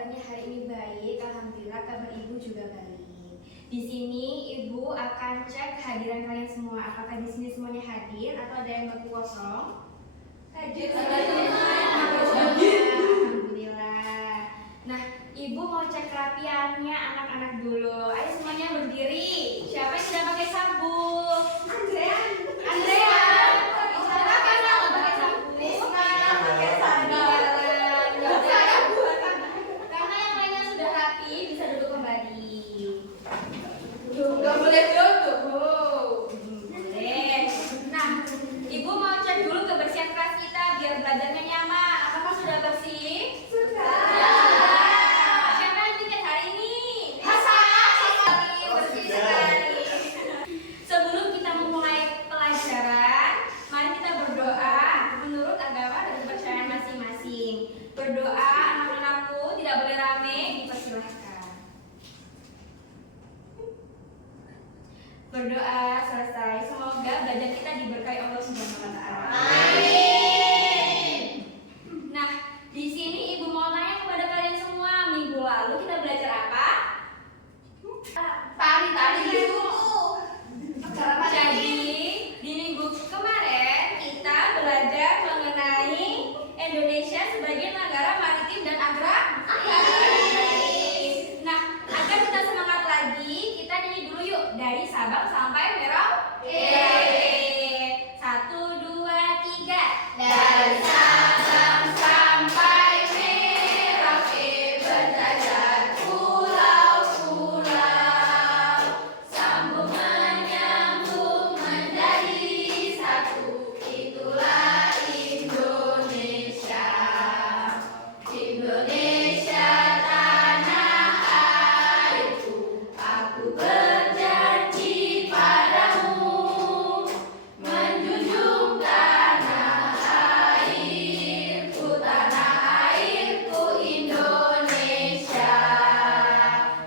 kabarnya hari ini baik? Alhamdulillah, kabar ibu juga baik. Di sini ibu akan cek kehadiran kalian semua. Apakah di sini semuanya hadir atau ada yang bangku kosong? Hadir semua. Alhamdulillah. Nah, ibu mau cek kerapiannya anak-anak dulu. Ayo semuanya berdiri. Siapa yang sudah pakai sabuk? Andrea. Gak boleh duduk, Bu. Boleh. Nah, ibu mau cek dulu kebersihan kelas kita biar belajarnya nyaman. Apakah sudah bersih? Sudah. Siapa yang bikin hari ini? Bersih sekali. Sebelum kita memulai pelajaran, mari kita berdoa menurut agama dan kepercayaan masing-masing. Berdoa anak-anakku, tidak boleh rame, dipersilahkan. Berdoa selesai. Semoga belajar kita diberkahi Allah Subhanahu wa taala. Amin. Nah, di sini ibu mau tanya kepada kalian semua, minggu lalu kita belajar apa? Tari ibu. Jadi, di minggu kemarin kita belajar mengenai Indonesia sebagai negara maritim dan agraris. Nah, agar kita semangat lagi, kita nyanyi dulu yuk dari Sabang sampai Merauke. 1, 2, 3. Dari Sabang sampai Merauke berjajar pulau-pulau, sambung menyambung menjadi satu, itulah Indonesia. Indonesia tanah airku, aku berjanji padamu, menjunjung tanah airku Indonesia.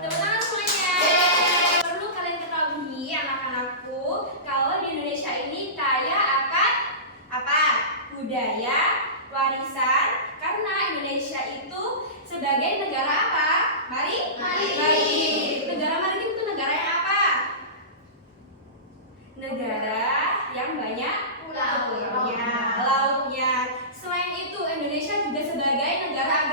Tepuk tangan semuanya. Perlu kalian ketahui anak-anakku, kalau di Indonesia ini kaya akan apa? Budaya, warisan, karena Indonesia itu sebagai negara apa? Maritim. Negara maritim itu negara yang apa? Negara yang banyak pulaunya, lautnya. Selain itu, Indonesia juga sebagai negara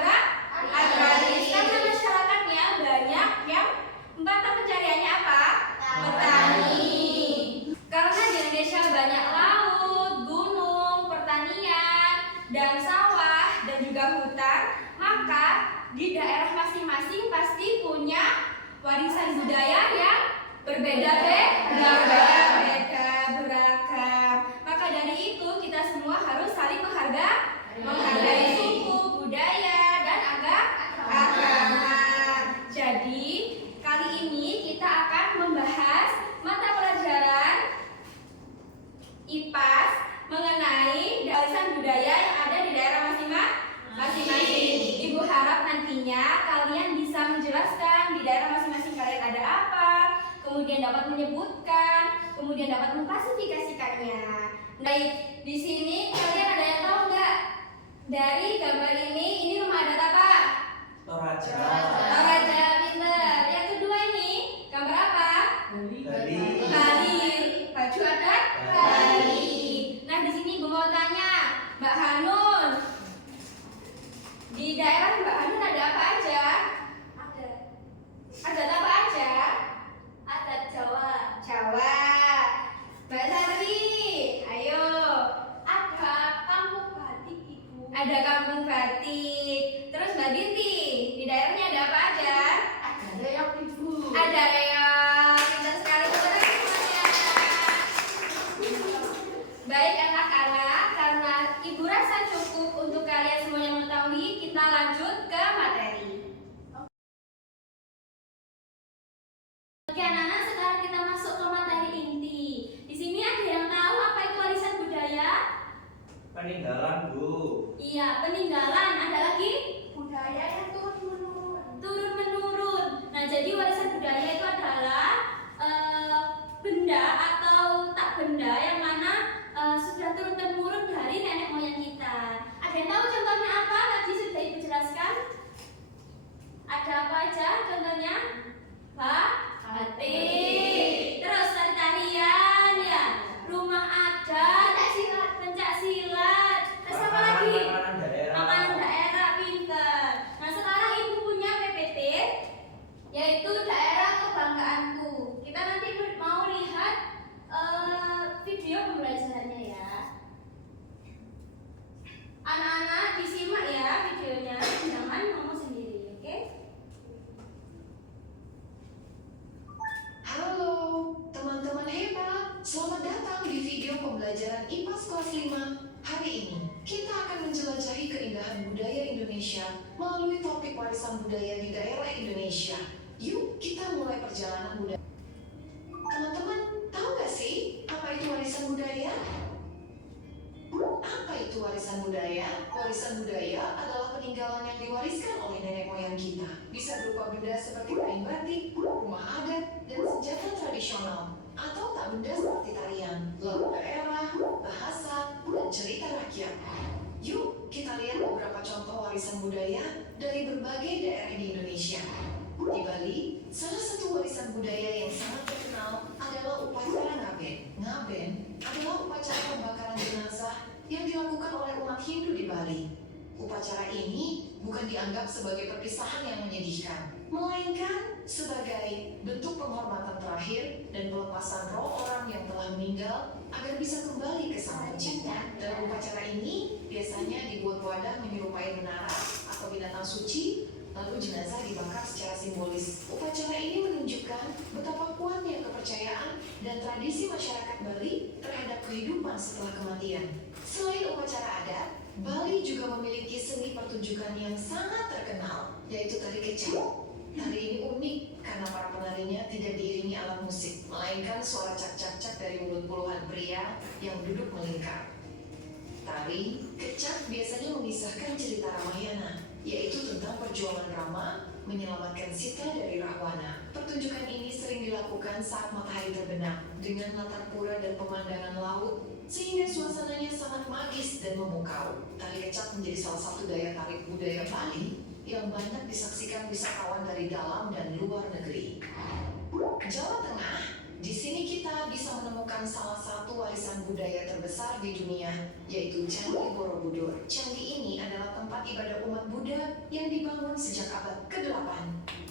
agraris, karena masyarakatnya banyak yang mata pencariannya apa? Petani. Karena di Indonesia banyak laut, gunung, pertanian, dan sawah, dan juga hutan, maka di daerah masing-masing pasti punya warisan budaya yang beragam. Maka dari itu kita semua harus saling menghargai suku, budaya, dan agama. Jadi kali ini kita akan membahas mata pelajaran IPAS mengenai warisan budaya yang ada di daerah masing-masing. Ibu harap nantinya kalian bisa menjelaskan di daerah masing-masing kalian ada apa, kemudian dapat menyebutkan, kemudian dapat mengklasifikasikannya. Baik, di sini kalian ada yang tahu nggak? Dari gambar ini rumah adat apa? Toraja. Toraja, pinter. Yang kedua ini gambar apa? Bali. Baju adat Bali. Nah, di sini Ibu mau tanya, Mbak Hanun. Di daerah Mbak Hanun ada apa aja? Ada apa aja? Adat Jawa. Mbak Sari, ayo. Ada kampung batik, Ibu. Ada kampung batik. Terus Mbak Dinti, di daerahnya ada apa aja? Ada reog, Ibu. Ada reog. Pintar sekali, teman-teman semuanya. Baik anak-anak, karena Ibu rasa cukup untuk kalian semuanya mengetahui, kita lanjut ke materi. Oke anak-anak, sekarang kita masuk ke materi inti. Di sini ada yang tahu apa itu warisan budaya? Peninggalan, Bu. Iya, peninggalan. Ada lagi? Budaya yang Turun menurun. Nah, jadi warisan budaya itu adalah benda atau tak benda yang mana sudah turun temurun dari nenek moyang kita. Ada yang tahu contohnya apa? Tadi sudah Ibu jelaskan. warisan budaya di daerah Indonesia. Yuk kita mulai perjalanan budaya. Teman-teman, tahu gak sih apa itu warisan budaya? Apa itu warisan budaya? Warisan budaya adalah peninggalan yang diwariskan oleh nenek moyang kita. Bisa berupa benda seperti kain batik, rumah adat, dan senjata tradisional. Atau tak benda seperti tarian, lagu daerah, bahasa, dan cerita rakyat. Yuk kita lihat beberapa contoh warisan budaya dari berbagai daerah di Indonesia. Di Bali, salah satu warisan budaya yang sangat terkenal adalah upacara ngaben. Ngaben adalah upacara pembakaran jenazah yang dilakukan oleh umat Hindu di Bali. Upacara ini bukan dianggap sebagai perpisahan yang menyedihkan, melainkan sebagai bentuk penghormatan terakhir dan pelepasan roh orang yang telah meninggal agar bisa kembali ke Sang Pencipta. Dalam upacara ini, biasanya dibuat wadah menyerupai menara atau binatang suci, lalu jenazah dibakar secara simbolis. Upacara ini menunjukkan betapa kuatnya kepercayaan dan tradisi masyarakat Bali terhadap kehidupan setelah kematian. Selain upacara adat, Bali juga memiliki seni pertunjukan yang sangat terkenal, yaitu tari kecak. Tari ini unik karena para penarinya tidak diiringi alat musik, melainkan suara cak-cak-cak dari mulut puluhan pria yang duduk melingkar. Tari kecak biasanya mengisahkan cerita Ramayana, yaitu tentang perjuangan Rama menyelamatkan Sita dari Rahwana. Pertunjukan ini sering dilakukan saat matahari terbenam dengan latar pura dan pemandangan laut, sehingga suasananya sangat magis dan memukau. Tari kecak menjadi salah satu daya tarik budaya Bali yang banyak disaksikan wisatawan dari dalam dan luar negeri. Jawa Tengah, di sini kita bisa menemukan salah satu warisan budaya terbesar di dunia, yaitu Candi Borobudur. Candi ini adalah tempat ibadah umat Buddha yang dibangun sejak abad ke-8.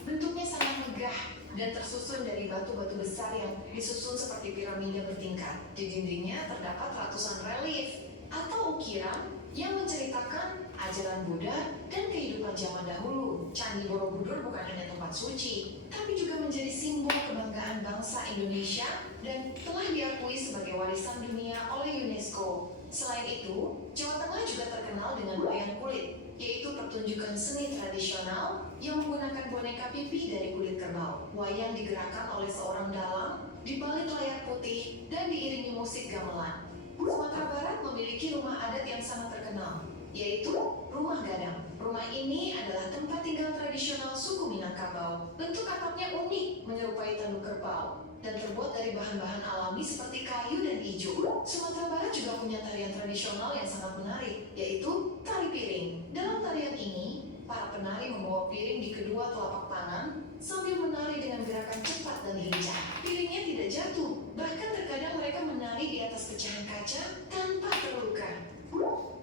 Bentuknya sangat megah dan tersusun dari batu-batu besar yang disusun seperti piramida bertingkat. Di dindingnya terdapat ratusan relief atau ukiran yang menceritakan ajaran Buddha dan kehidupan zaman dahulu. Candi Borobudur bukan hanya tempat suci, tapi juga menjadi simbol kebanggaan bangsa Indonesia dan telah diakui sebagai warisan dunia oleh UNESCO. Selain itu, Jawa Tengah juga terkenal dengan wayang kulit, yaitu pertunjukan seni tradisional yang menggunakan boneka pipi dari kulit kerbau. Wayang digerakkan oleh seorang dalang di balik layar putih dan diiringi musik gamelan. Sumatera Barat memiliki rumah adat yang sangat terkenal, yaitu Rumah Gadang. Rumah ini adalah tempat tinggal tradisional suku Minangkabau. Bentuk atapnya unik, menyerupai tanduk kerbau, dan terbuat dari bahan-bahan alami seperti kayu dan ijuk. Sumatera Barat juga punya tarian tradisional yang sangat menarik, yaitu tari piring. Dalam tarian ini, para penari membawa piring di kedua telapak tangan sambil menari dengan gerakan cepat dan lincah. Piringnya tidak jatuh, bahkan terkadang mereka menari di atas pecahan kaca tanpa terluka.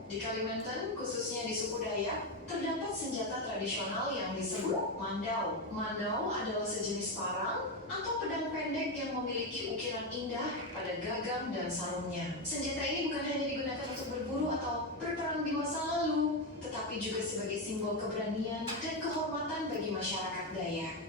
Di Kalimantan, khususnya di suku Dayak, terdapat senjata tradisional yang disebut mandau. Mandau adalah sejenis parang atau pedang pendek yang memiliki ukiran indah pada gagang dan sarungnya. Senjata ini bukan hanya digunakan untuk berburu atau berperang di masa lalu, tetapi juga sebagai simbol keberanian dan kehormatan bagi masyarakat Dayak.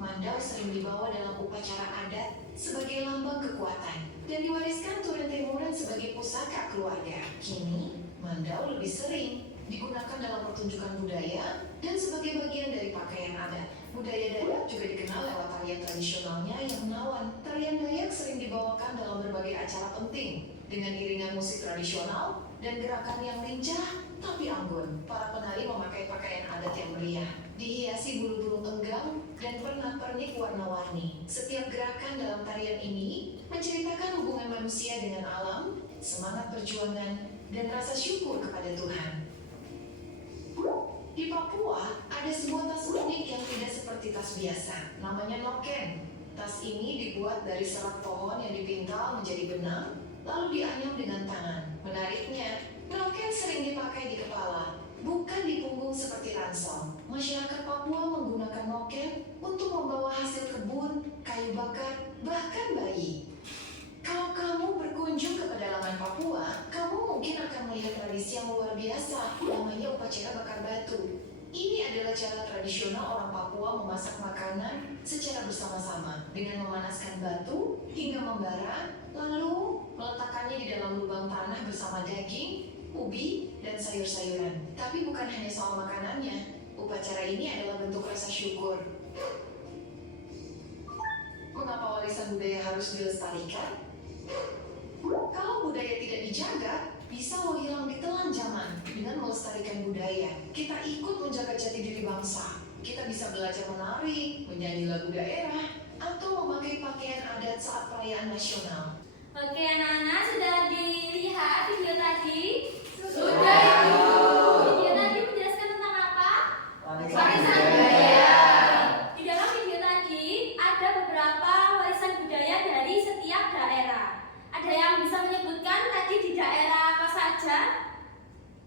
Mandau sering dibawa dalam upacara adat sebagai lambang kekuatan dan diwariskan turun-temurun sebagai pusaka keluarga. Kini, mandau lebih sering digunakan dalam pertunjukan budaya dan sebagai bagian dari pakaian adat. Budaya Dayak juga dikenal lewat tarian tradisionalnya yang menawan. Tarian Dayak sering dibawakan dalam berbagai acara penting dengan iringan musik tradisional dan gerakan yang lincah tapi anggun. Para penari memakai pakaian adat yang meriah, dihiasi bulu burung enggang dan pernak-pernik warna-warni. Setiap gerakan dalam tarian ini menceritakan hubungan manusia dengan alam, semangat perjuangan, dan rasa syukur kepada Tuhan. Di Papua, ada sebuah tas unik yang tidak seperti tas biasa, namanya noken. Tas ini dibuat dari serat pohon yang dipintal menjadi benang, lalu dianyam dengan tangan. Menariknya, noken sering dipakai di kepala, bukan di punggung seperti ransel. Masyarakat Papua menggunakan noken untuk membawa hasil kebun, kayu bakar, bahkan bayi. Kalau kamu berkunjung ke pedalaman Papua, kamu mungkin akan melihat tradisi yang luar biasa, namanya upacara bakar batu. Ini adalah cara tradisional orang Papua memasak makanan secara bersama-sama dengan memanaskan batu hingga membara, lalu meletakkannya di dalam lubang tanah bersama daging, ubi, dan sayur-sayuran. Tapi bukan hanya soal makanannya, Upacara ini adalah bentuk rasa syukur. Mengapa warisan budaya harus dilestarikan? Kalau budaya tidak dijaga, bisa loh hilang ditelan zaman. Dengan melestarikan budaya, kita ikut menjaga jati diri bangsa. Kita bisa belajar menari, menyanyi lagu daerah, atau memakai pakaian adat saat perayaan nasional. Oke anak-anak, sudah dilihat video tadi? Sudah, Ibu. Video tadi menjelaskan tentang apa? Warisan budaya. Di dalam video tadi ada beberapa warisan budaya dari setiap daerah. Ada yang bisa menyebutkan tadi di daerah apa saja?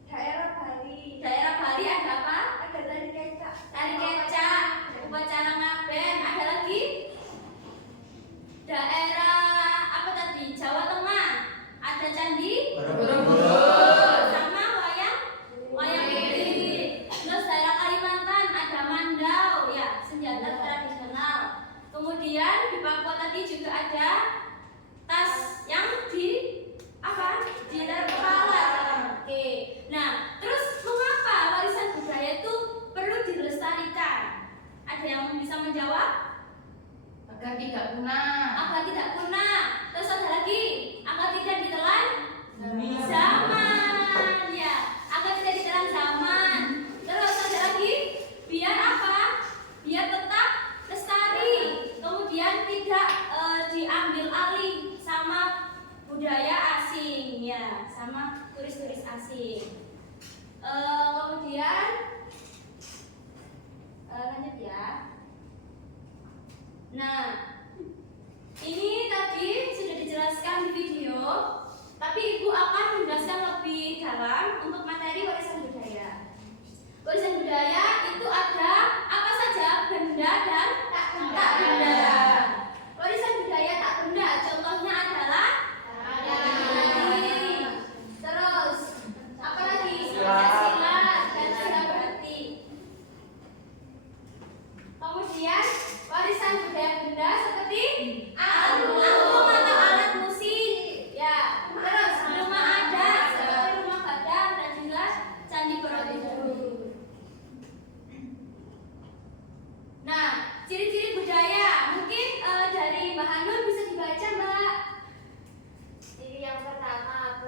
Daerah Bali. Daerah Bali ada apa? Ada tari kecak. Tari kecak, upacara ngaben. Ada lagi? Daerah apa tadi? Jawa Tengah. Ada candi Borobudur. sama wayang kulit. Terus daerah Kalimantan ada mandau, ya, senjata tradisional. Kemudian di Papua tadi juga ada tas yang di apa? Di kepala. Oke. Nah, terus mengapa warisan budaya itu perlu dilestarikan? Ada yang bisa menjawab? Agar tidak punah. Agar tidak punah. Terus ada lagi, agar tidak ditelan Zaman. zaman. Ya, agar tidak ditelan zaman. Terus ada lagi, biar apa? Biar tetap lestari. Kemudian tidak diambil alih sama budaya asing, ya, sama turis-turis asing. Kemudian lanjut ya. Nah, ini tadi sudah dijelaskan di video, tapi Ibu akan menjelaskan lebih dalam untuk materi warisan budaya. Warisan budaya itu ada apa saja? Benda dan tak benda. Warisan budaya tak benda, contohnya adalah tari. Terus apa lagi? Silat dan silat berarti. Kemudian warisan budaya benda seperti angklung atau alat musik, ya. Terus rumah adat seperti rumah Gadang dan juga candi Borobudur. Nah, ciri-ciri budaya mungkin dari Mbak Hanun bisa dibaca, Mbak. Ciri yang pertama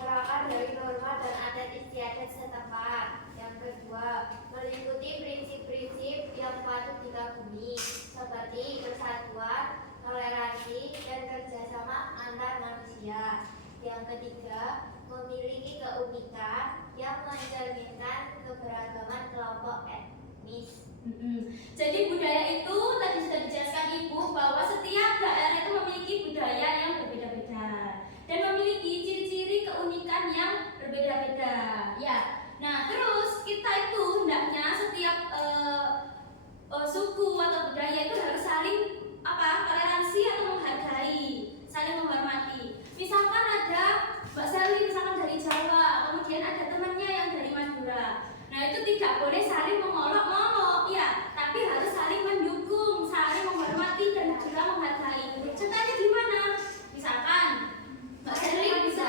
berakar dari norma dan adat istiadat setempat. Yang kedua, mengikuti prinsip-prinsip yang patut dikagumi seperti persatuan, toleransi, dan kerjasama antar manusia. Yang ketiga, memiliki keunikan yang mencerminkan keberagaman kelompok etnis. Jadi budaya itu tadi sudah dijelaskan Ibu bahwa setiap daerah itu memiliki budaya yang berbeda-beda dan memiliki ciri-ciri keunikan yang berbeda-beda. Ya. Nah, terus kita itu hendaknya setiap suku atau budaya itu harus saling toleransi atau menghargai, saling menghormati. Misalkan ada Mbak Sally misalkan dari Jawa, kemudian ada temannya yang dari Madura. Nah, itu tidak boleh saling mengolok-olok, ya, tapi harus saling mendukung, saling menghormati dan juga menghargai. Contohnya gimana? Misalkan Mbak Sally bisa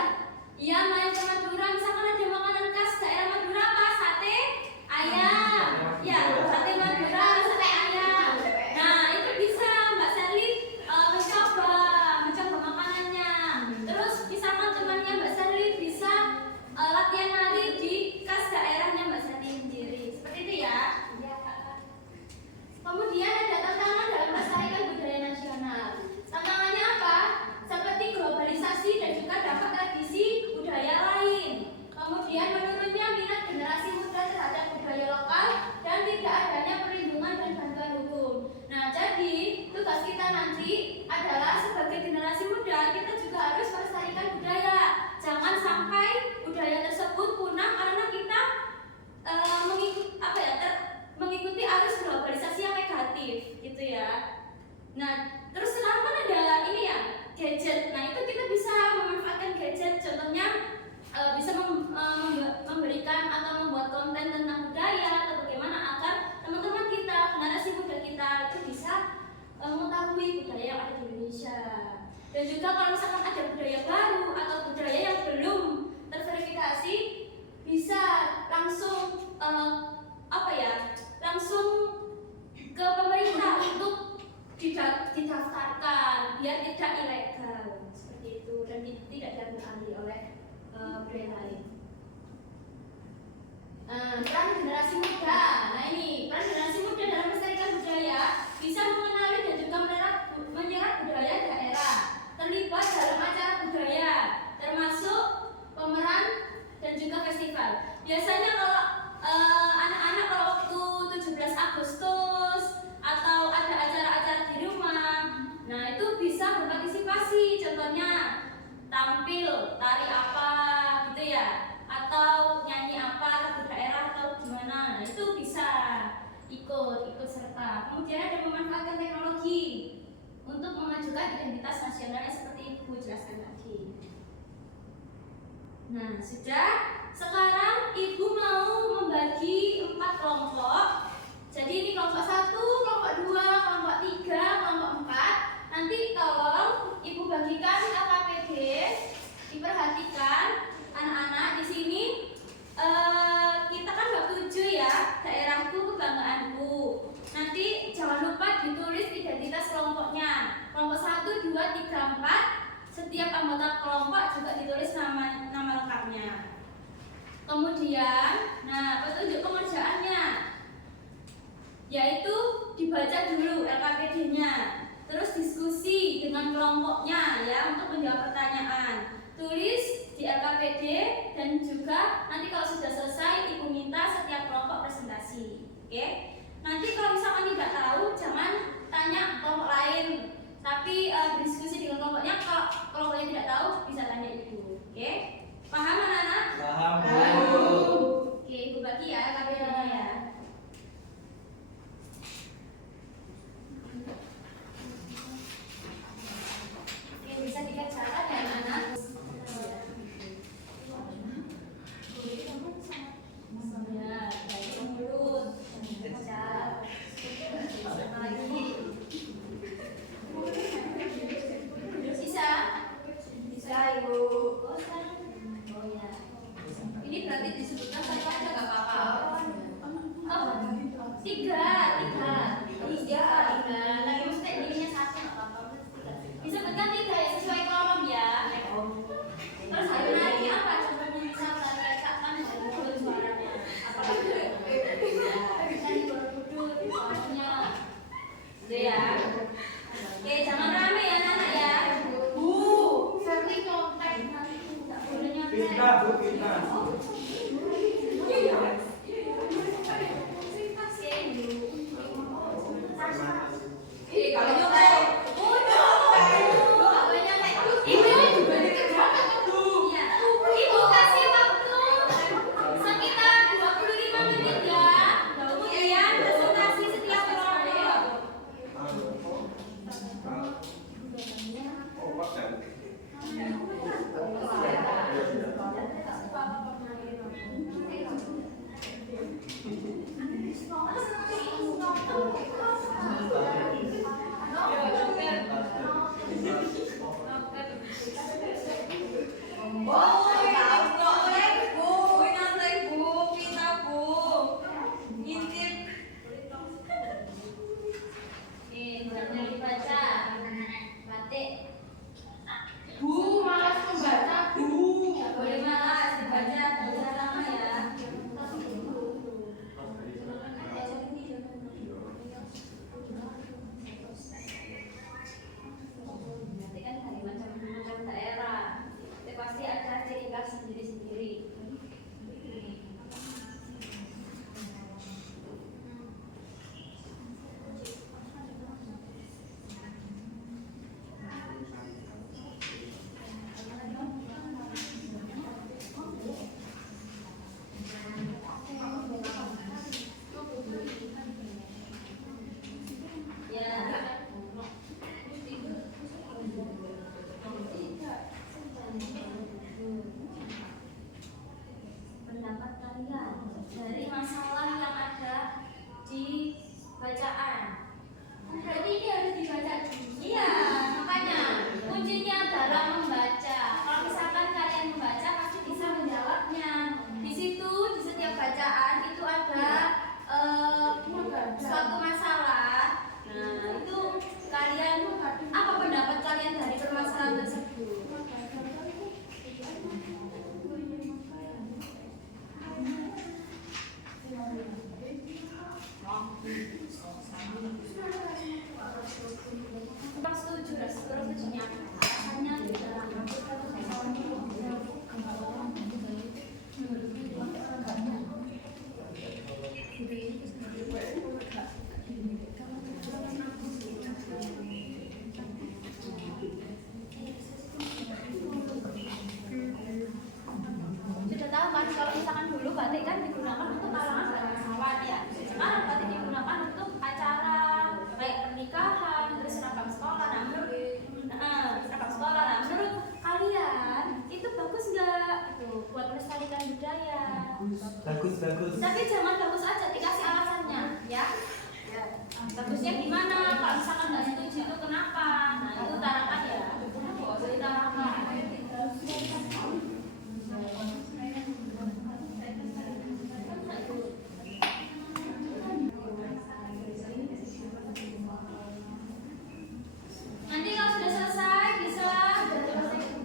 main ke Madura, misalkan ada makanan khas daerah Madura apa? Sate ayam. Ya, sate Madura, sate ayam. Nah, itu bisa Mbak Sally mencoba makanannya. Terus misalkan temannya Mbak Sally bisa latihan nari di khas daerahnya Mbak Sally sendiri. Seperti itu ya. Kemudian ada tantangan dalam melestarikan budaya nasional. Tantangannya apa? Seperti globalisasi dan juga dampak tradisi budaya lain. Kemudian menurunnya minat generasi muda terhadap budaya lokal dan tidak adanya perlindungan dan bantuan hukum. Nah, jadi tugas kita nanti adalah sebagai generasi muda kita juga harus melestarikan budaya. Jangan sampai budaya tersebut punah karena kita mengikuti arus globalisasi yang negatif, gitu ya. Nah, terus sekarang kan ada ini ya, gadget. Nah, itu kita bisa memanfaatkan gadget. Contohnya bisa memberikan atau membuat konten tentang budaya atau bagaimana agar teman-teman kita, generasi muda kita itu bisa mengetahui budaya yang ada di Indonesia. Dan juga kalau misalkan ada budaya baru atau budaya yang belum terverifikasi, bisa langsung apa ya, langsung ke pemerintah untuk didaftarkan biar tidak ilegal seperti itu dan tidak diambil alih oleh brand lain. Peran generasi muda. Nah ini peran generasi muda dalam melestarikan budaya bisa mengenali dan juga menyerap budaya daerah, terlibat dalam acara budaya termasuk pemeran dan juga festival. Biasanya kalau anak-anak kalau waktu 17 Agustus atau ada acara-acara di rumah, nah itu bisa berpartisipasi, contohnya tampil tari apa gitu ya, atau nyanyi apa lagu daerah atau gimana, nah itu bisa ikut serta. Kemudian ada memanfaatkan teknologi untuk memajukan identitas nasionalnya seperti Ibu jelaskan tadi. Nah sudah, sekarang Ibu mau membagi 4 kelompok. Jadi ini kelompok 1, kelompok 2, kelompok 3, kelompok 4. Nanti tolong Ibu bagikan LKPD. Diperhatikan anak-anak di sini. Kita kan bab 7 ya, daerahku kebanggaanku. Nanti jangan lupa ditulis identitas kelompoknya. Kelompok 1, 2, 3, 4. Setiap anggota kelompok juga ditulis nama lengkapnya. Kemudian, nah petunjuk pengerjaannya yaitu dibaca dulu LKPD-nya, terus diskusi dengan kelompoknya ya untuk menjawab pertanyaan. Tulis di LKPD dan juga nanti kalau sudah selesai Ibu minta setiap kelompok presentasi. Oke? Nanti kalau misalkan tidak tahu jangan tanya kelompok lain, tapi berdiskusi dengan kelompoknya. Kalau kelompoknya tidak tahu bisa tanya Ibu. Oke? Paham anak-anak? Paham, Bu. Oke, Ibu bagi ya LKPD-nya ya. Oke, bisa dikerjakan ya anak-anak. Ya, dari mulut. Bisa. Sama lagi. Bisa? Bisa, Ibu. Oh ya. Ini berarti disebutkan satu aja nggak apa-apa. Oh, 3. Lagi maksudnya ininya 1 nggak apa-apa. Disebutkan 3 ya sesuai kolom ya. Terus satu lagi apa? Contohnya misalkan kayak kan dari mulut suaranya. Apalagi dari Borobudur suaranya. Gitu ya. Oke, jangan rame ya anak ya. Ferli kontak nanti nggak boleh nyampe. Fitnah, Bu, fitnah. Setuju, setujunya alasannya sudah tahu kan kalau misalkan dulu batik kan digunakan untuk kalangan bangsawan ya. Sekarang batik digunakan untuk acara kayak pernikahan, terus seragam sekolah. Menurut kalian itu bagus nggak itu buat melestarikan budaya? Bagus. Tapi jangan bagus aja, dikasih alasannya ya. Bagusnya gimana? Kalau misalkan nggak setuju itu kenapa? Nah itu utarakan ya. Utarakan. Nanti kalau sudah selesai bisa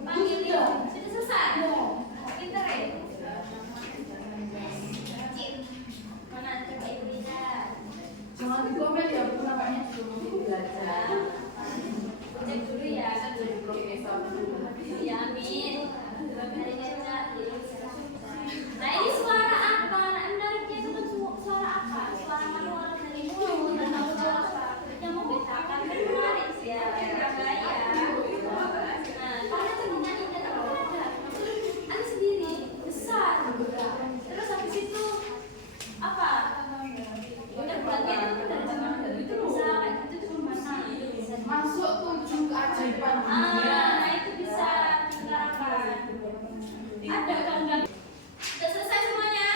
panggil dia. Sudah selesai? Pinter ya? Mana coba ibu lihat. Jangan di komen ya, buku namanya juga mau belajar. Cek dulu ya. Jadi profesor dulu. Ya amin. Nah ini suara apa? Nah menariknya itu kan suara apa? Suara manual dari mulut atau suara apa? Yang membedakan kan menarik sih ya. Nah kalian tuh nyanyi dan ada sendiri besar. Terus habis itu apa? Udah buatnya itu dari zaman dulu itu bisa kayak gitu tuh gimana? Masuk 7 keajaiban dunia. Nah itu bisa diterapkan. Ada kan enggak? Sudah selesai semuanya?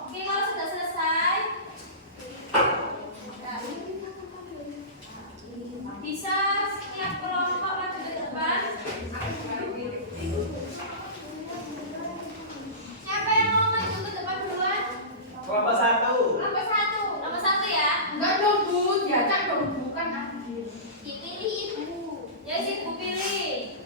Oke kalau sudah selesai bisa setiap kelompok maju ke depan. Siapa yang mau maju ke depan duluan? Kelompok 1. Nomor satu. Nomor satu ya. Enggak dong Bu, diajak dong bukan akhir. Dipilih ibu. Ya ibu pilih.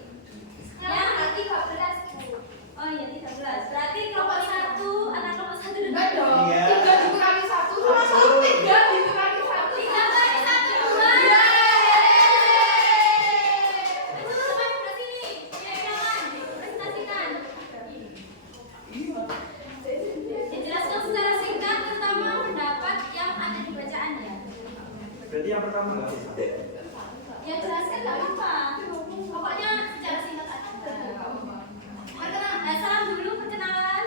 Yang berarti 13 Bu. Oh iya 13. Berarti kelompok 1, anak kelompok 1 dan Enggak dong. Iya. 3 dikurangi 1 sama 3 dikurangi 1. 3 kali 1 2. Itu teman sebelah sini. Jangan presentasikan. Dijelaskan secara singkat terutama pendapat yang ada di bacaan ya. Berarti yang pertama nggak bisa. Ya jelaskan nggak apa-apa. Pokoknya secara singkat aja. Salam dulu perkenalan.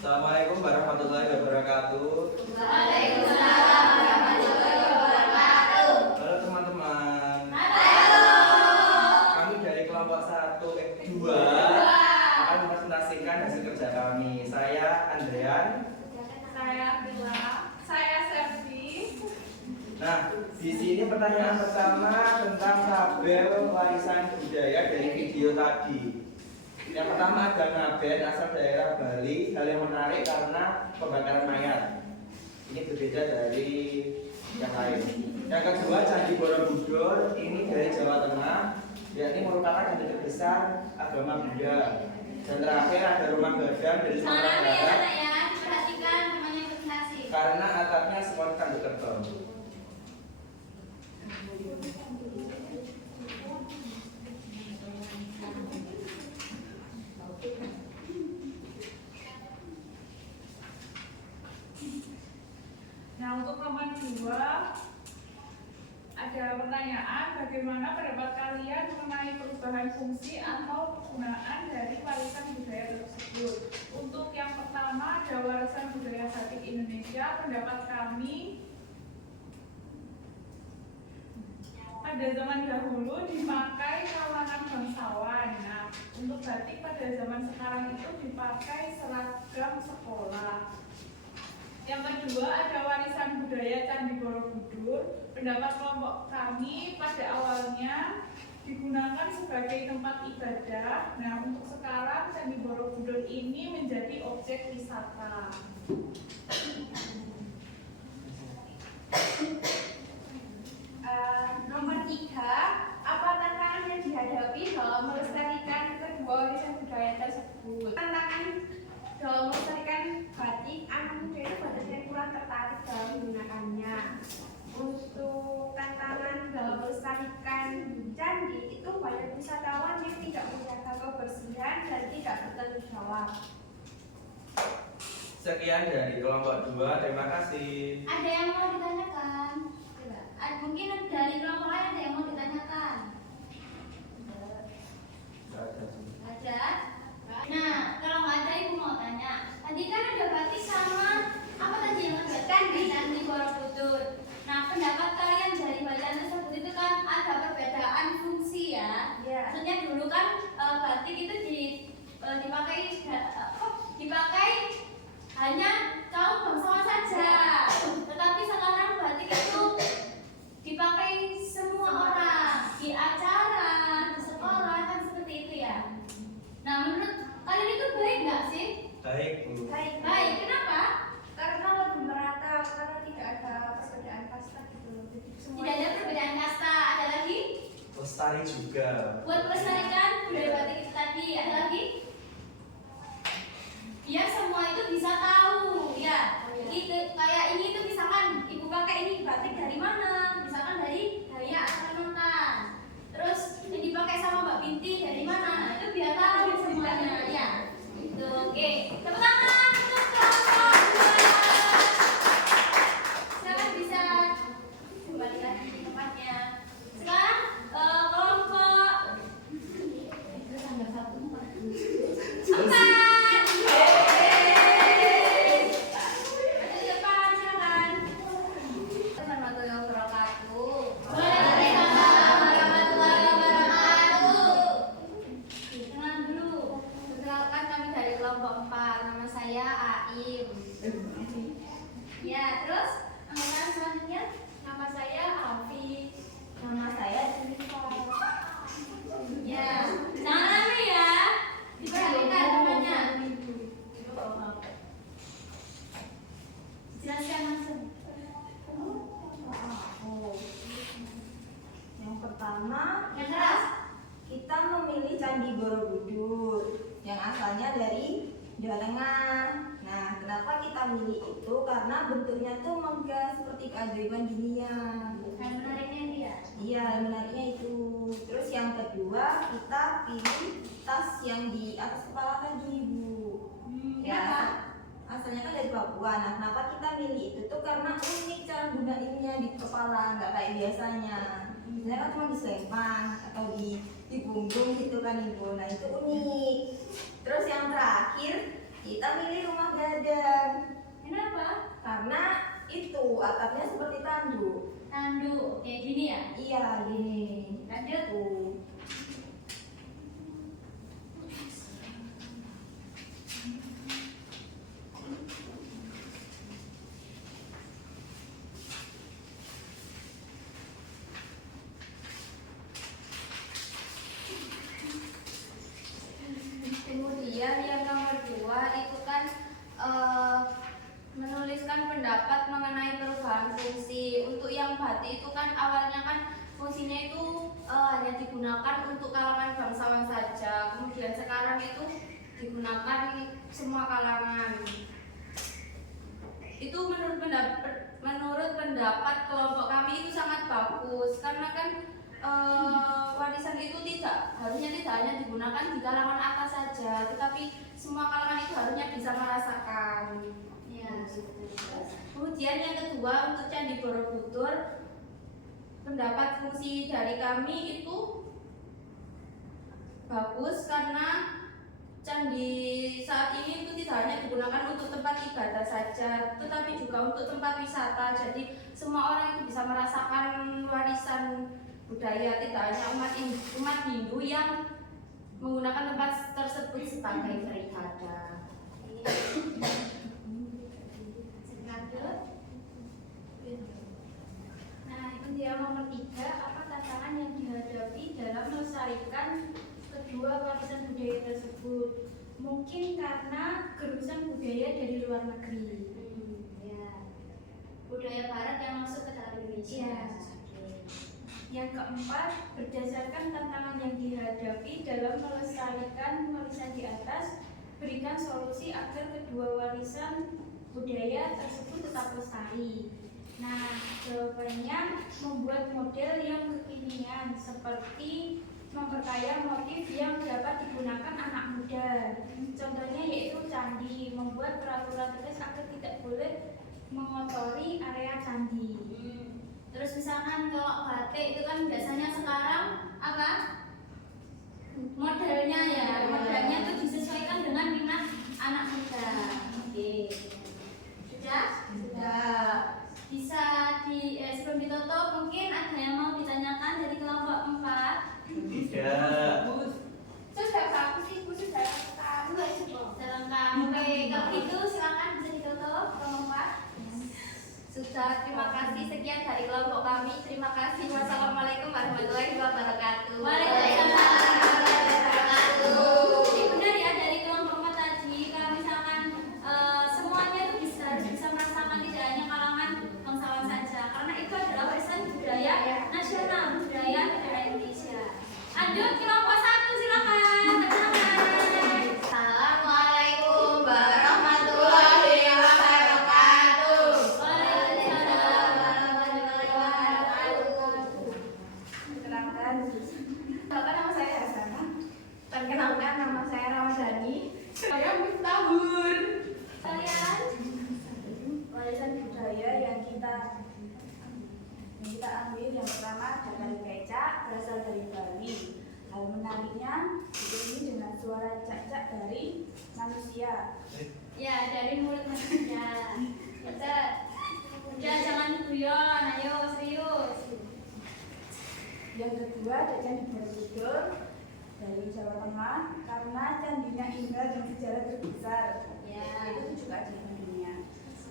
Assalamualaikum warahmatullahi wabarakatuh. Waalaikumsalam warahmatullahi wabarakatuh. Halo teman-teman. Halo. Kami dari kelompok 2 akan mempresentasikan hasil kerja kami. Saya Andrean. Saya Bila, saya Servi. Nah, di sini pertanyaan pertama tentang tabel warisan budaya dari video tadi. Yang pertama ada Ngaben asal daerah Bali. Hal yang menarik karena pembakaran mayat. Ini berbeda dari yang lain. Yang kedua Candi Borobudur. Ini dari Jawa Tengah. Yakni merupakan candi terbesar agama Buddha. Dan terakhir ada Rumah Gadang dari Sumatera Sangat ya Barat. anak ya. Perhatikan namanya presentasi. Karena atapnya semua tanduk kerbau. Nah, untuk nomor 2 ada pertanyaan bagaimana pendapat kalian mengenai perubahan fungsi atau penggunaan dari warisan budaya tersebut. Untuk yang pertama ada warisan budaya batik Indonesia. Pendapat kami pada zaman dahulu dipakai kalangan bangsawan. Nah, untuk batik pada zaman sekarang itu dipakai seragam sekolah. Yang kedua ada warisan budaya Candi Borobudur. Pendapat kelompok kami pada awalnya digunakan sebagai tempat ibadah. Nah, untuk sekarang Candi Borobudur ini menjadi objek wisata. Nomor 3, apa tantangan yang dihadapi dalam melestarikan kedua warisan budaya tersebut? Tantangan dalam melestarikan batik, anak muda itu banyak yang kurang tertarik wisatawan yang tidak menjaga kebersihan dan tidak bertanggung jawab. Sekian dari kelompok 2, terima kasih. Ada yang mau ditanyakan? Coba. Mungkin dari kelompok lain ada yang mau ditanyakan? Ada? Nah, kalau nggak ada ibu mau tanya. Tadi kan ada batik sama apa tadi yang membedakan di Candi Borobudur. Nah, pendapat kalian dari bacaan tersebut itu kan ada perbedaan fungsi ya. Ya. Maksudnya dulu kan batik itu dipakai hanya kaum bangsawan saja. Tetapi sekarang batik itu dipakai semua orang di acara, di sekolah kan seperti itu ya. Nah, menurut kalian itu baik nggak sih? Baik, Bu. Baik. Baik, kenapa? Karena lebih merata, karena tidak ada perbedaan kasta gitu. Jadi semua Tidak ada perbedaan kasta. Ada lagi? Lestari juga. Buat melestarikan budaya batik itu tadi. Ada lagi? Biar semua itu bisa tahu, ya. Itu kayak ini tuh misalkan ibu pakai ini batik dari mana? Misalkan dari Dayak atau Kalimantan. Terus yang dipakai sama Mbak Binti dari mana? Nah, itu biar tahu semuanya, ya. Itu oke. Tepuk tangan untuk kelompok 2. Silakan bisa kembali lagi di tempatnya. Sekarang kelompok 4. Ya, terus angkatan selanjutnya nama saya Alfi. Nama saya Jennifer. Ya, jangan rame ya. Diperhatikan namanya. Jelaskan langsung. Yang pertama, Yang keras. kita memilih Candi Borobudur yang asalnya dari Jawa Tengah. Nah, kenapa kita milih itu? Karena bentuknya tuh megah seperti keajaiban dunia. Dan menariknya dia. Iya, menariknya itu. Terus yang kedua, kita pilih tas yang di atas kepala tadi, Bu. Kenapa? Asalnya kan dari Papua. Nah, kenapa kita milih itu tuh karena unik cara gunainnya di kepala, nggak kayak biasanya. Biasanya kan cuma di selempang atau di punggung gitu kan, Ibu. Nah, itu unik. Terus yang terakhir, kita milih rumah gadang. Kenapa? Karena itu atapnya seperti tanduk. Tanduk kayak gini ya. Iya, gini. Lanjut. Tuh. Kemudian yang nomor 2 itu kan menuliskan pendapat mengenai perubahan fungsi. Untuk yang batik itu kan awalnya kan fungsinya itu hanya digunakan untuk kalangan bangsawan saja. Kemudian sekarang itu digunakan semua kalangan. Itu menurut pendapat kelompok kami itu sangat bagus karena kan warisan itu harusnya tidak hanya digunakan di kalangan atas saja, tetapi semua kalangan itu harusnya bisa merasakan. Ya. Kemudian yang kedua untuk Candi Borobudur, pendapat fungsi dari kami itu bagus karena candi saat ini itu tidak hanya digunakan untuk tempat ibadah saja, tetapi juga untuk tempat wisata. Jadi semua orang itu bisa merasakan warisan budaya, tidak hanya umat Hindu yang menggunakan tempat tersebut sebagai beribadah. Nah, itu dia nomor 3. Apa tantangan yang dihadapi dalam melestarikan kedua warisan budaya tersebut? Mungkin karena gerusan budaya dari luar negeri. Ya. Budaya barat yang masuk ke dalam Indonesia. Ya. Yang keempat, berdasarkan tantangan yang dihadapi dalam melestarikan warisan di atas, berikan solusi agar kedua warisan budaya tersebut tetap lestari. Nah, jawabannya membuat model yang kekinian seperti memperkaya motif yang dapat digunakan anak muda. Contohnya yaitu candi, membuat peraturan tegas agar tidak boleh mengotori area candi. Terus misalkan kalau batik itu kan biasanya sekarang apa? Modelnya ya, modelnya itu disesuaikan dengan minat anak muda. Oke. Sudah? Sudah. Bisa sebelum ditutup mungkin ada yang mau ditanyakan dari kelompok 4. Tidak. Sudah bagus ibu, sudah lengkap. Selengkap. Oke, kalau itu silakan bisa ditutup kelompok 4. Sudah, terima kasih. Sekian dari kelompok kami. Terima kasih. Wassalamualaikum warahmatullahi wabarakatuh. Waalaikumsalam warahmatullahi wabarakatuh. Jadi benar ya dari kelompok 4 tadi, kalau misalkan semuanya itu bisa merasakan tidak hanya kalangan bangsawan saja, karena itu adalah warisan budaya nasional, budaya negara Indonesia. Lanjut kelompok 1 silakan. Assalamualaikum warahmatullahi wabarakatuh. Waalaikumsalam warahmatullahi wabarakatuh. Perkenalkan, Bapak nama saya Hasanah. Perkenalkan nama saya Ramadhani. Saya Miftahur. Kalian Warisan budaya yang kita ambil yang pertama dari becak berasal dari Bali. Hal menariknya diiringi dengan suara cak-cak dari manusia. ya dari mulut manusia. Kita udah jangan guyon, ayo serius. Yang kedua jajan di Borobudur dari Jawa Tengah karena candinya indah dan sejarah terbesar. Ya. Itu juga di dunia.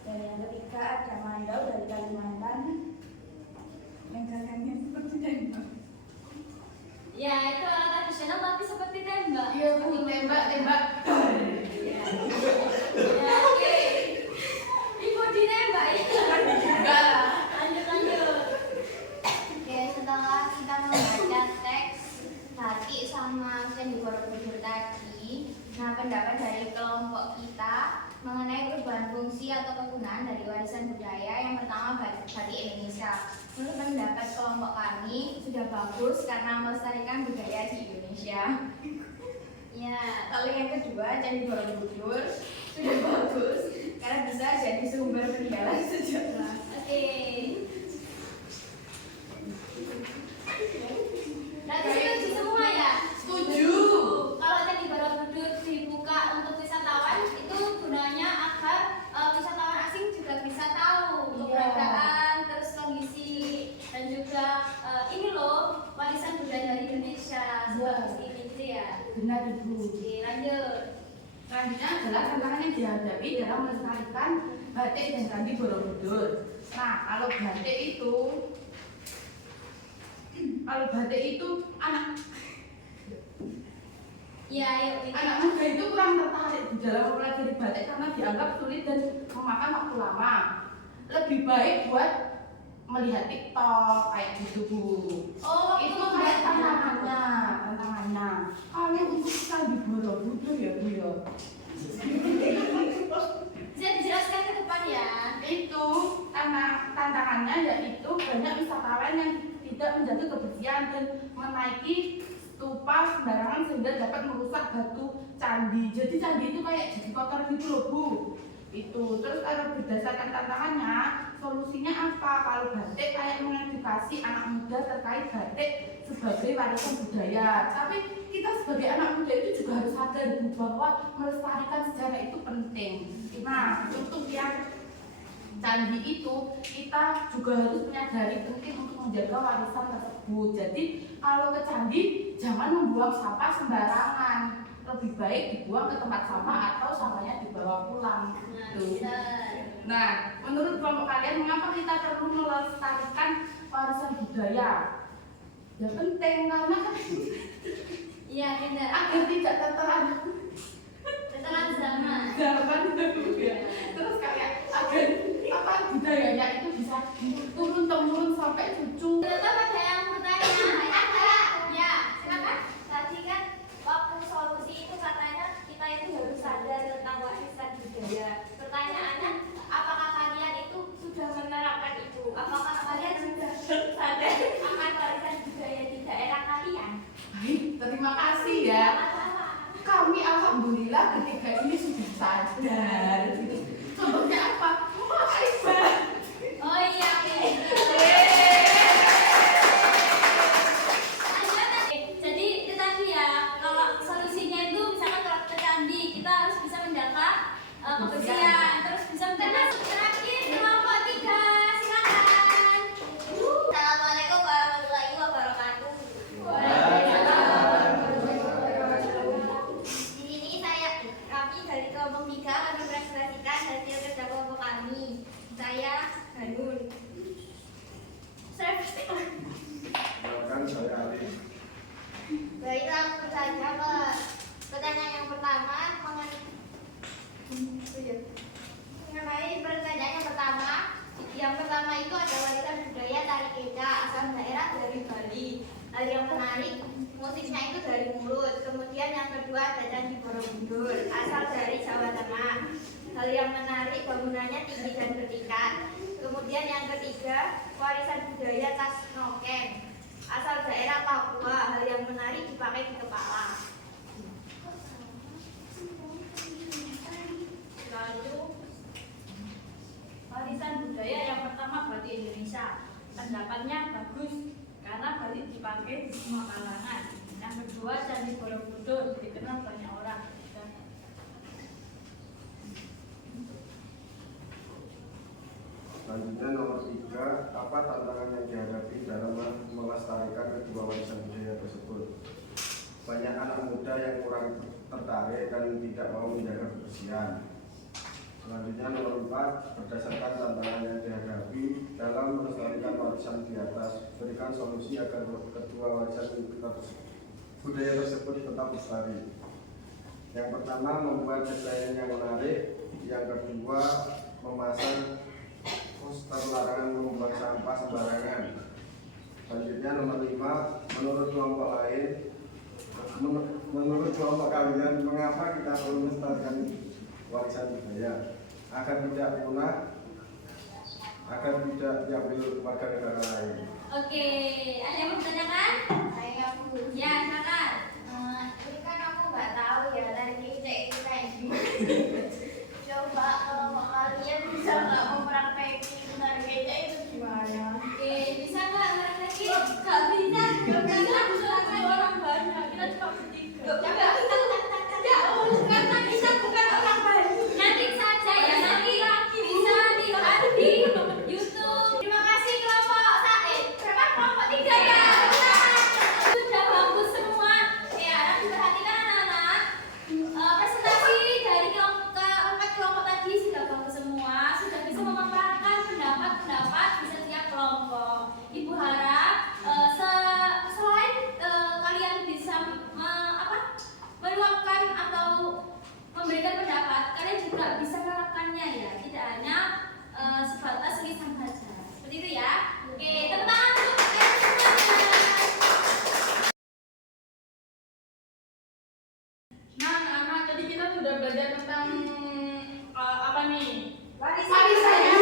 Dan yang ketiga ada Mandau dari Kalimantan yang gagangnya seperti tembak. Ya itu alat tradisional tapi seperti tembak. Iya bu, tembak. Ya, oke. Ibu ditembak itu. Lanjut. Oke, setelah kita membaca teks batik sama Candi Borobudur tadi, nah pendapat dari kelompok kita mengenai perubahan fungsi atau kegunaan dari warisan budaya yang pertama batik Indonesia. Menurut pendapat kelompok kami sudah bagus karena melestarikan budaya di Indonesia. Ya, Lalu yang kedua, Candi Borobudur sudah bagus karena bisa jadi sumber peninggalan sejarah. oke. Berarti setuju semua ya? Setuju. Kalau Candi Borobudur dibuka untuk wisatawan itu gunanya agar wisatawan asing juga bisa tahu keberadaan, terus kondisi dan juga ini loh warisan budaya dari Indonesia sebagus ini gitu ya. Benar Ibu. Oke, lanjut. Selanjutnya adalah tantangan yang dihadapi dalam melestarikan batik dan candi Borobudur. Nah, kalau batik itu Ayo. anak muda itu kurang tertarik di dalam mempelajari batik karena dianggap sulit dan memakan waktu lama. Lebih baik buat melihat TikTok kayak gitu Bu. Oh, Itu kayak tantangannya. Kalau untuk candi Borobudur ya Bu ya. Bisa dijelaskan ke depan ya. Itu tantangannya yaitu banyak wisatawan yang tidak menjaga kebersihan dan menaiki stupa sembarangan sehingga dapat merusak batu candi. Jadi candi itu kayak jadi kotor gitu loh Bu. Itu terus kalau berdasarkan tantangannya solusinya apa? Kalau batik kayak mengedukasi anak muda terkait batik sebagai warisan budaya. Tapi kita sebagai anak muda itu juga harus sadar Bu, bahwa melestarikan sejarah itu penting. Nah, untuk yang candi itu kita juga harus menyadari penting untuk menjaga warisan tersebut. Jadi kalau ke candi jangan membuang sampah sembarangan. Lebih baik dibuang ke tempat sampah atau sampahnya dibawa pulang. Tuh. Nah, menurut kelompok kalian mengapa kita perlu melestarikan warisan budaya? Ya penting karena kan Iya, benar. agar tidak tertelan Zaman. zaman ya. Terus kayak agar budayanya itu bisa turun temurun sampai cucu. Tetap ada yang bertanya. Ya, silakan. Tadi kan waktu solusi itu katanya kita itu harus sadar tentang warisan budaya. Pertanyaannya, apakah kalian itu sudah menerapkan itu? Apakah kalian sudah sadar akan warisan budaya di daerah kalian? Baik Hal yang menarik, musiknya itu dari mulut. Kemudian yang kedua ada Candi Borobudur, asal dari Jawa Tengah. Hal yang menarik, bangunannya tinggi dan bertingkat. Kemudian yang ketiga, warisan budaya khas Noken, asal daerah Papua. Hal yang menarik dipakai di kepala. Lalu warisan budaya yang pertama batik Indonesia. Pendapatnya bagus karena batik dipakai di semua kalangan. Yang kedua Candi Borobudur dikenal banyak orang. Selanjutnya nomor 3, apa tantangan yang dihadapi dalam melestarikan kedua warisan budaya tersebut? Banyak anak muda yang kurang tertarik dan tidak mau menjaga kebersihan. Selanjutnya nomor 4, berdasarkan tantangan yang dihadapi dalam melestarikan warisan di atas, berikan solusi agar kedua warisan budaya tersebut tetap lestari. Yang pertama, membuat desain yang menarik. Yang kedua, memasang poster larangan membuang sampah sembarangan. Selanjutnya nomor 5, menurut kelompok kalian, mengapa kita perlu melestarikan warisan budaya agar tidak punah, agar tidak diambil warga negara lain? Oke, ada yang mau bertanyakan? Saya Bu. Ya, silakan. Ini kan aku nggak tahu ya dari kita kayak gimana. Coba kalau kalian bisa nggak mempraktekin tari keja itu gimana? Oke, bisa nggak lagi? Nggak bisa, bisa orang banyak. Kita cuma bertiga. Karena kita bukan orang baru. Nanti saja ya, nanti bisa dilihat di YouTube. Terima kasih kelompok Said. Berapa kelompok 3 ya? Sudah bagus semua. Ya, diperhatikan anak-anak. Presentasi dari keempat kelompok tadi sudah bagus semua. Sudah bisa memaparkan pendapat-pendapat di setiap kelompok. Ibu harap selain kalian bisa meluapkan atau memberikan pendapat, kalian juga bisa menerapkannya ya, tidak hanya sebatas lisan saja. Seperti itu ya. Oke, tepuk tangan untuk kalian semuanya. Nah, anak-anak, tadi kita sudah belajar tentang apa nih? Warisan budaya.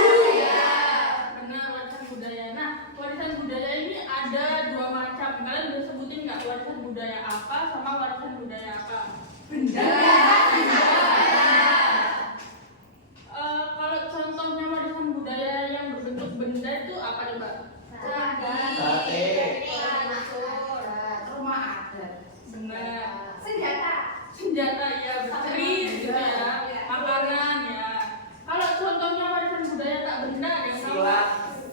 Benar, warisan budaya. Nah, warisan budaya ini ada 2 macam. Kalian bisa sebutin nggak warisan budaya apa sama warisan budaya apa? Kalau contohnya warisan budaya yang berbentuk benda itu apa nih, Mbak? Batik. rumah adat. Benar. Senjata Ya, keris gitu ya, makanan ya. Kalau contohnya warisan budaya tak benda ada yang tahu? Silat.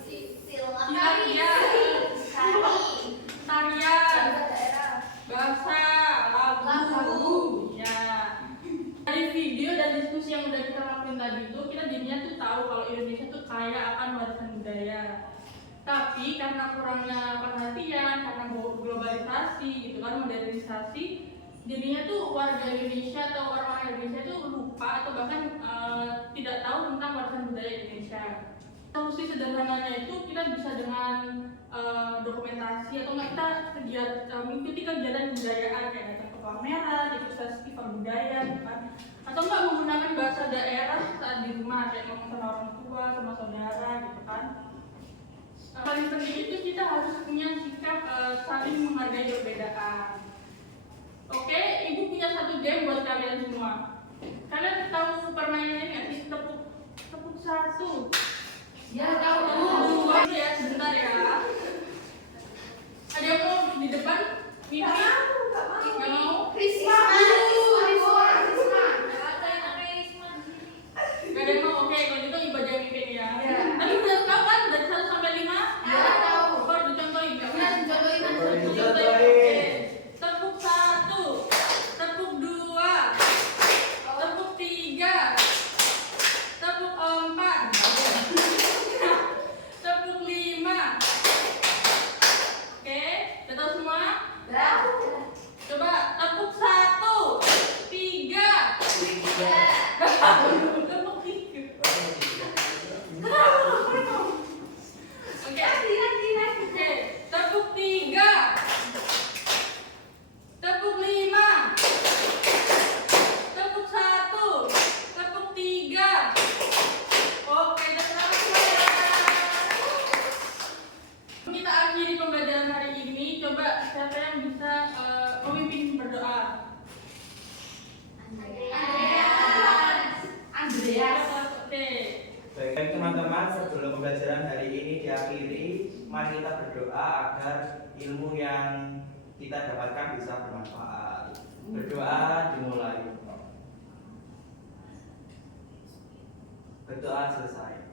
Silat ya, tarian, bahasa, lagu, ya. Dari video dan diskusi yang udah kita lakuin tadi itu, kita jadinya tuh tahu kalau Indonesia tuh kaya akan warisan budaya. Tapi karena kurangnya perhatian, karena globalisasi gitu kan, modernisasi, jadinya tuh warga Indonesia atau orang-orang Indonesia tuh lupa atau bahkan tidak tahu tentang warisan budaya Indonesia. Solusi sederhananya itu kita bisa dengan dokumentasi atau nggak kita mengikuti kegiatan kebudayaan kayak datang ke pameran, ikut festival budaya, gitu kan. Atau nggak menggunakan bahasa daerah saat di rumah kayak ngomong sama orang tua, sama saudara, gitu kan. Paling penting itu kita harus punya sikap saling menghargai perbedaan. Oke, ibu punya satu game buat kalian semua. Kalian tahu permainan ini nggak sih? Tepuk satu. Ya, tahu. Dua ya, sebentar ya. Ada yang mau di depan? Mimi? Nggak mau? Risma. Nggak ada yang mau? Oke, kalau gitu ibu aja yang mimpin ya. Tapi udah tahu kan dari 1 sampai 5? Ya, tahu. Baru dicontohin nggak? Ya, dicontohin aja. Dicontohin. Oke. Tepuk 1, tepuk 2, tepuk 3, tepuk 4, Baik teman-teman, sebelum pembelajaran hari ini diakhiri, mari kita berdoa agar ilmu yang kita dapatkan bisa bermanfaat. Berdoa dimulai. Berdoa selesai.